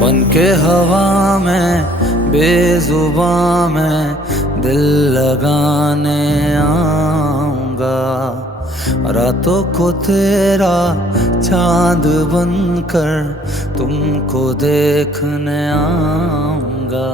बन के हवा में बेजुबां में दिल लगाने आऊंगा। रातों को तेरा चांद बनकर तुमको देखने आऊंगा।